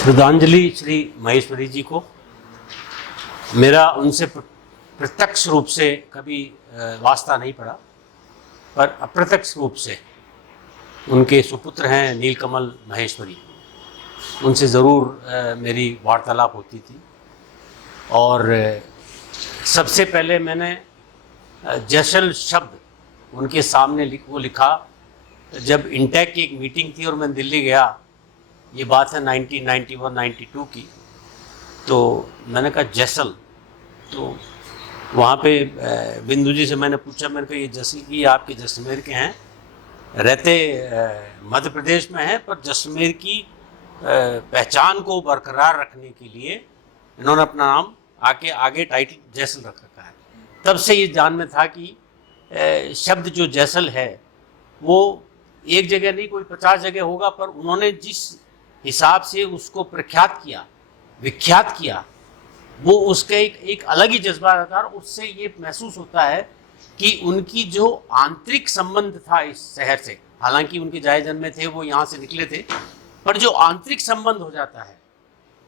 श्रद्धांजलि श्री महेश्वरी जी को। मेरा उनसे प्रत्यक्ष रूप से कभी वास्ता नहीं पड़ा, पर अप्रत्यक्ष रूप से उनके सुपुत्र हैं नीलकमल महेश्वरी, उनसे ज़रूर मेरी वार्तालाप होती थी। और सबसे पहले मैंने जैसल शब्द उनके सामने लिखा जब इंटेक की एक मीटिंग थी और मैं दिल्ली गया। ये बात है 1991-92 की। तो मैंने कहा जैसल, तो वहाँ पे बिंदु जी से मैंने पूछा, मैंने कहा ये जैसलमेर आपके जैसलमेर के हैं, रहते मध्य प्रदेश में हैं, पर जैसलमेर की पहचान को बरकरार रखने के लिए इन्होंने अपना नाम आगे टाइटल जैसल रख रखा है। तब से ये जान में था कि शब्द जो जैसल है वो एक जगह नहीं, कोई 50 जगह होगा, पर उन्होंने जिस हिसाब से उसको प्रख्यात किया, विख्यात किया, वो उसका एक अलग ही जज्बा था। और उससे ये महसूस होता है कि उनकी जो आंतरिक संबंध था इस शहर से, हालांकि उनके जाए जन्मे थे, वो यहाँ से निकले थे, पर जो आंतरिक संबंध हो जाता है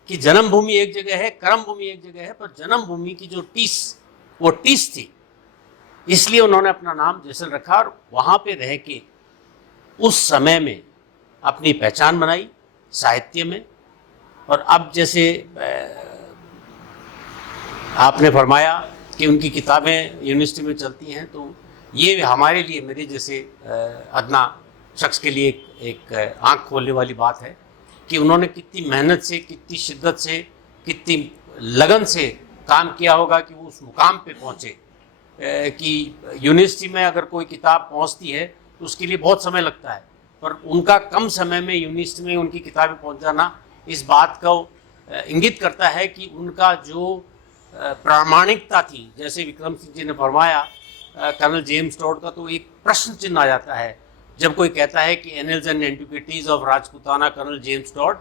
कि जन्मभूमि एक जगह है, कर्मभूमि एक जगह है, पर जन्मभूमि की जो टीस, वो टीस थी। इसलिए उन्होंने अपना नाम जैसल रखा और वहाँ पे रह के उस समय में अपनी पहचान बनाई साहित्य में। और अब जैसे आपने फरमाया कि उनकी किताबें यूनिवर्सिटी में चलती हैं, तो ये हमारे लिए, मेरे जैसे अदना शख्स के लिए एक आँख खोलने वाली बात है कि उन्होंने कितनी मेहनत से, कितनी शिद्दत से, कितनी लगन से काम किया होगा कि वो उस मुकाम पे पहुँचे कि यूनिवर्सिटी में अगर कोई किताब पहुँचती है तो उसके लिए बहुत समय लगता है, पर उनका कम समय में यूनिवर्सिटी में उनकी किताबें पहुँच जाना इस बात को इंगित करता है कि उनका जो प्रामाणिकता थी। जैसे विक्रम सिंह जी ने फरमाया कर्नल जेम्स टॉड का, तो एक प्रश्न चिन्ह आ जाता है जब कोई कहता है कि annals and antiquities of Rajputana colonel James Tod,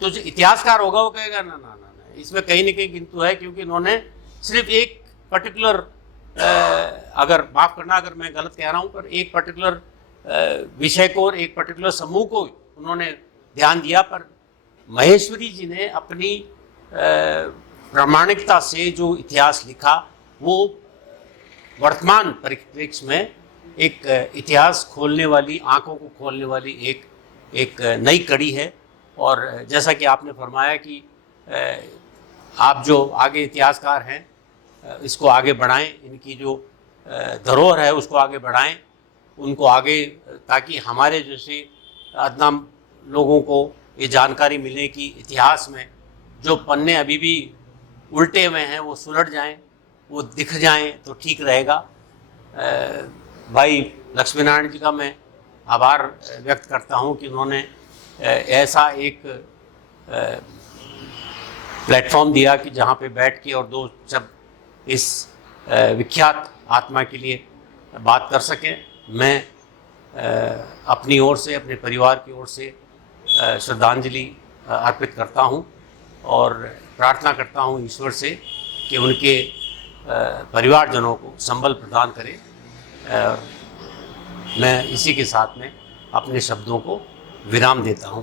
तो जो इतिहासकार होगा वो कहेगा ना ना ना ना, इसमें कहीं ना कहीं किंतु है, क्योंकि इन्होंने सिर्फ एक पर्टिकुलर, अगर माफ़ करना अगर मैं गलत कह रहा हूँ, पर एक पर्टिकुलर विषय को और एक पर्टिकुलर समूह को उन्होंने ध्यान दिया। पर महेश्वरी जी ने अपनी प्रामाणिकता से जो इतिहास लिखा, वो वर्तमान परिप्रेक्ष्य में एक इतिहास खोलने वाली, आंखों को खोलने वाली एक नई कड़ी है। और जैसा कि आपने फरमाया कि आप जो आगे इतिहासकार हैं इसको आगे बढ़ाएं, इनकी जो धरोहर है उसको आगे बढ़ाएं, उनको आगे, ताकि हमारे जैसे अदना लोगों को ये जानकारी मिले कि इतिहास में जो पन्ने अभी भी उल्टे हुए हैं वो सुलट जाएं, वो दिख जाएं, तो ठीक रहेगा। भाई लक्ष्मी नारायण जी का मैं आभार व्यक्त करता हूं कि उन्होंने ऐसा एक प्लेटफॉर्म दिया कि जहां पे बैठ के और दो शब्द इस विख्यात आत्मा के लिए बात कर सकें। मैं अपनी ओर से, अपने परिवार की ओर से श्रद्धांजलि अर्पित करता हूं और प्रार्थना करता हूं ईश्वर से कि उनके परिवारजनों को संबल प्रदान करें। मैं इसी के साथ में अपने शब्दों को विराम देता हूं।